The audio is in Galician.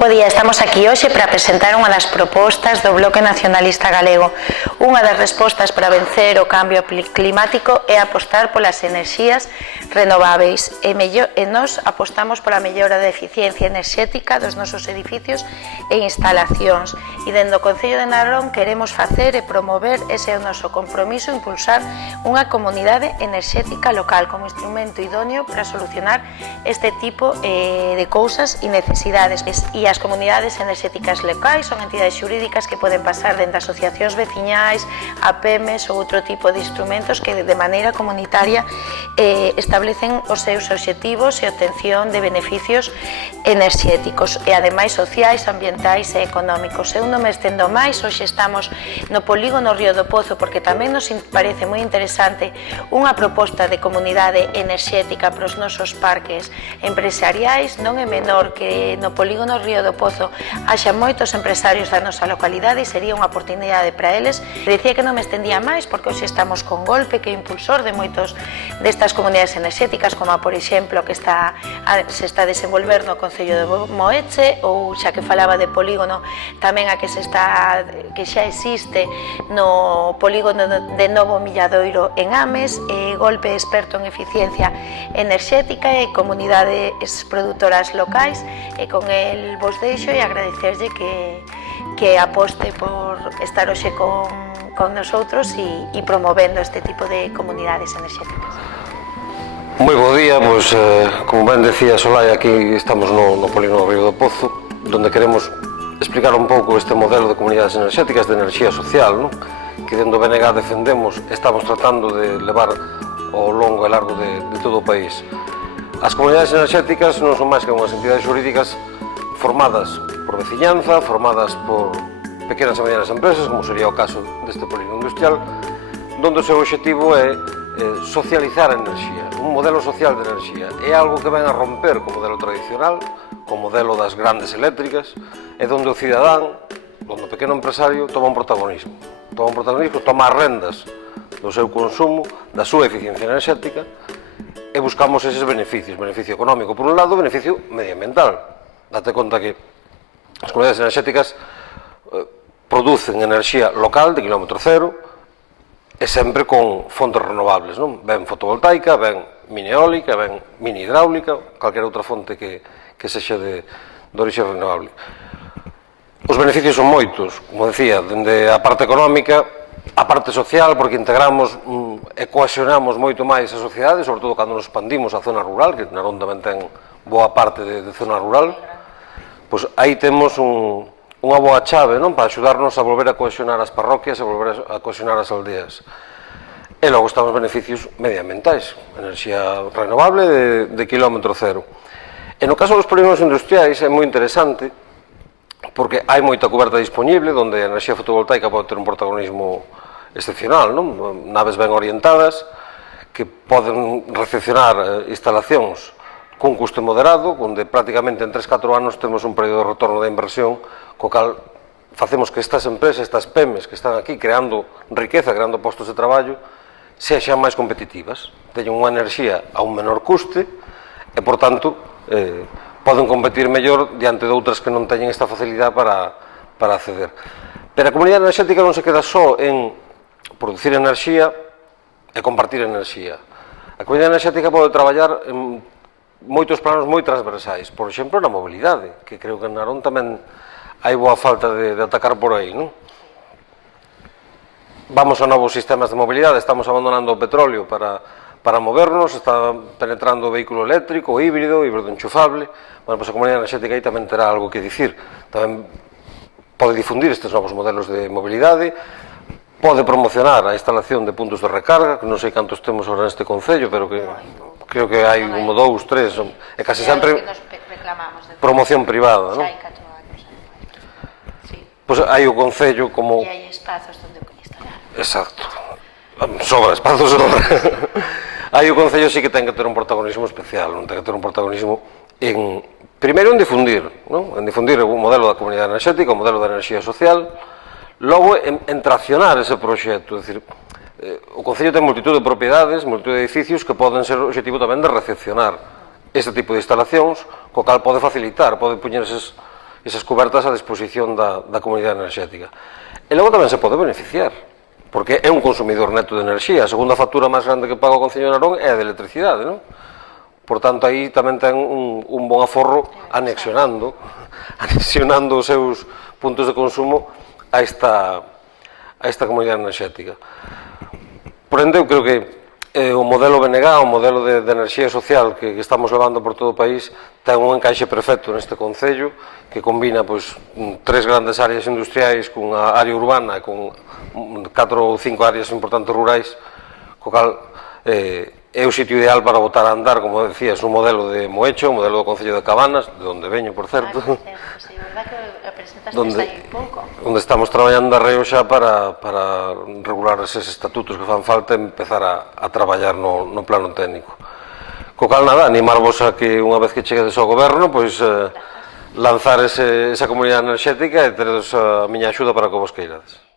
Bo día, estamos aquí hoxe para presentar unha das propostas do Bloque Nacionalista Galego. Unha das respostas para vencer o cambio climático é apostar polas enerxías renováveis e nós apostamos pola mellora da eficiencia enerxética dos nosos edificios e instalacións. E dende o Concello de Narón queremos facer e promover ese é o noso compromiso, impulsar unha comunidade enerxética local como instrumento idóneo para solucionar este tipo de cousas e necesidades. E as comunidades enerxéticas locais son entidades xurídicas que poden pasar dende asociacións veciñais, APMs ou outro tipo de instrumentos que de maneira comunitaria establecen os seus obxectivos e obtención de beneficios enerxéticos e ademais sociais, ambientais e económicos. Eu non me estendo máis, hoxe estamos no polígono Río do Pozo porque tamén nos parece moi interesante unha proposta de comunidade enerxética para os nosos parques empresariais. Non é menor que no polígono Río do Pozo haxa moitos empresarios da nosa localidade e sería unha oportunidade para eles. Dicía que non me estendía máis porque hoxe estamos con Golpe, que é impulsor de moitos destas comunidades enerxéticas, como por exemplo que se está a desenvolver no Concello de Moeche, ou xa que falaba de polígono, tamén a que xa existe no polígono de Novo Milladoiro en Ames, Golpe experto en eficiencia enerxética e comunidades produtoras locais, e con el vos deixo e agradecerlle que aposte por estar hoxe con nosotros e promovendo este tipo de comunidades enerxéticas. Moi bo día, pois, como ben decía Solai, aquí estamos no polígono Río do Pozo, onde queremos explicar un pouco este modelo de comunidades enerxéticas de enerxía social, non? Que dentro do BNG defendemos, estamos tratando de levar ao longo e largo de todo o país. As comunidades enerxéticas non son máis que unhas entidades xurídicas formadas por veciñanza, formadas por pequenas e medianas empresas, como sería o caso deste polígono industrial, onde o seu obxectivo é socializar a enerxía, un modelo social de enerxía. É algo que ven a romper co modelo tradicional, co modelo das grandes eléctricas, e onde o cidadán, onde o pequeno empresario toma un protagonismo, toma as rendas do seu consumo, da súa eficiencia enerxética, e buscamos eses beneficios, beneficio económico por un lado, beneficio medioambiental. Date conta que as comunidades enerxéticas producen enerxía local de kilómetro cero e sempre con fontes renovables, non? Ben fotovoltaica, ben mini eólica, ben mini hidráulica, calquera outra fonte que sexa de orixe renovable. Os beneficios son moitos, como decía, dende a parte económica, a parte social, porque integramos e cohesionamos moito máis a sociedade, sobre todo cando nos expandimos a zona rural, que Narón tamén ten boa parte de zona rural. Pois aí temos unha boa chave, non? Para axudarnos a volver a cohesionar as parroquias, a volver a cohesionar as aldeas. E logo están os beneficios medioambientais, enerxía renovable de kilómetro cero. E no caso dos polígonos industriais é moi interesante porque hai moita coberta disponible onde a enerxía fotovoltaica pode ter un protagonismo excepcional, non? Naves ben orientadas que poden recepcionar instalacións cun custe moderado, onde prácticamente en 3-4 anos temos un período de retorno da inversión, co cal facemos que estas empresas, estas PEMES que están aquí creando riqueza, creando postos de traballo, sexan máis competitivas, teñen unha enerxía a un menor custe e, por tanto, poden competir mellor diante de outras que non teñen esta facilidade para acceder. Pero a comunidade enerxética non se queda só en producir enerxía e compartir enerxía. A comunidade enerxética pode traballar en moitos planos moi transversais, por exemplo, na mobilidade, que creo que en Narón tamén hai boa falta de atacar por aí, non? Vamos a novos sistemas de mobilidade, estamos abandonando o petróleo para movernos, está penetrando o vehículo eléctrico, o híbrido enchufable. Bueno, pois a comunidade enerxética aí tamén terá algo que dicir, tamén pode difundir estes novos modelos de mobilidade, pode promocionar a instalación de puntos de recarga, que non sei cantos temos agora neste concello, pero que creo que hai 1, 2, 3, e case sempre promoción privada, non? Pois hai o concello como... E hai espazos onde instalar. Exacto. Sobra, espazos sobra. Aí o concello sí que ten que ter un protagonismo especial, non ten que ter un protagonismo en... Primeiro en difundir, non? En difundir o modelo da comunidade enerxética, o modelo da enerxía social, logo en traccionar ese proxecto, é dicir, o concello ten multitud de propiedades, multitud de edificios que poden ser o objetivo tamén de recepcionar este tipo de instalacións, co cal pode facilitar, pode poñer esas cubertas a disposición da comunidade enerxética. E logo tamén se pode beneficiar, porque é un consumidor neto de enerxía. A segunda factura máis grande que paga o Concello de Narón é a de electricidade, non? Por tanto, aí tamén ten un bon aforro anexionando os seus puntos de consumo a esta comunidade enerxética. Por ende, eu creo que o modelo BNG, o modelo de enerxía social que estamos levando por todo o país, ten un encaixe perfecto neste Concello, que combina tres grandes áreas industriais cunha área urbana e con 4 ou 5 áreas importantes rurais, co cal é o sitio ideal para botar a andar, como decías, un modelo de Moecho, un modelo do Concello de Cabanas, de onde veño, por certo, onde estamos traballando arreo xa para regular eses estatutos que fan falta e empezar a traballar no plano técnico. Co cal, nada, animarvos a que unha vez que cheguedes ao goberno, pois lanzar esa comunidade enerxética e teredes a miña axuda para que vos queirades.